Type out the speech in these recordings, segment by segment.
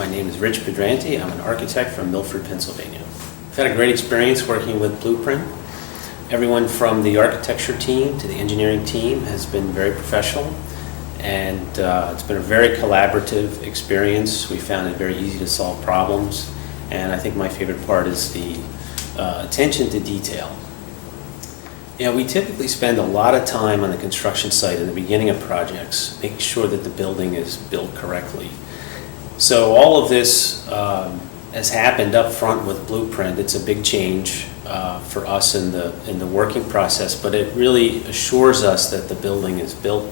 My name is Richard Pedranti. I'm an architect from Milford, Pennsylvania. I've had a great experience working with Blueprint. Everyone from the architecture team to the engineering team has been very professional, and it's been a very collaborative experience. We found it very easy to solve problems, and I think my favorite part is the attention to detail. We typically spend a lot of time on the construction site in the beginning of projects, making sure that the building is built correctly. So all of this has happened up front with Blueprint. It's a big change for us in the working process, but it really assures us that the building is built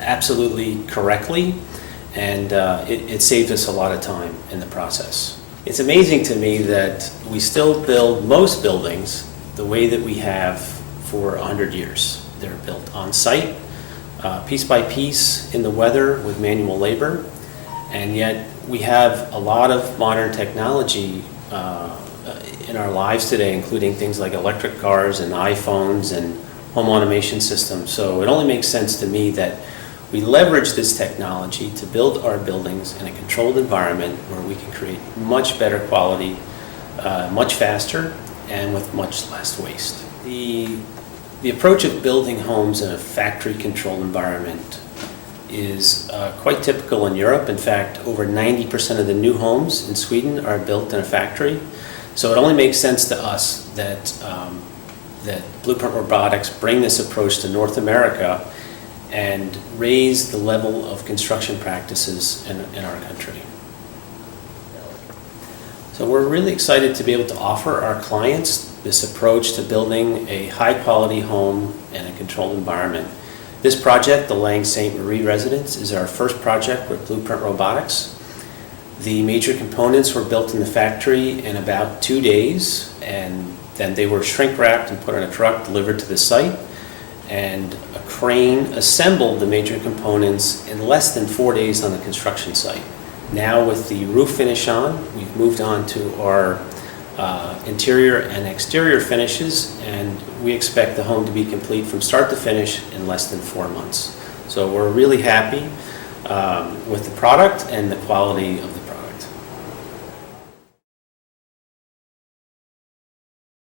absolutely correctly, and it saves us a lot of time in the process. It's amazing to me that we still build most buildings the way that we have for 100 years. They're built on site, piece by piece in the weather with manual labor, and yet we have a lot of modern technology in our lives today, including things like electric cars and iPhones and home automation systems. So it only makes sense to me that we leverage this technology to build our buildings in a controlled environment where we can create much better quality, much faster, and with much less waste. The approach of building homes in a factory-controlled environment is quite typical in Europe. In fact, over 90% of the new homes in Sweden are built in a factory. So it only makes sense to us that Blueprint Robotics bring this approach to North America and raise the level of construction practices in our country. So we're really excited to be able to offer our clients this approach to building a high-quality home in a controlled environment. This project, the Lang St. Marie residence, is our first project with Blueprint Robotics. The major components were built in the factory in about 2 days, and then they were shrink-wrapped and put on a truck, delivered to the site, and a crane assembled the major components in less than 4 days on the construction site. Now with the roof finish on, we've moved on to our interior and exterior finishes, and we expect the home to be complete from start to finish in less than 4 months. So we're really happy with the product and the quality of the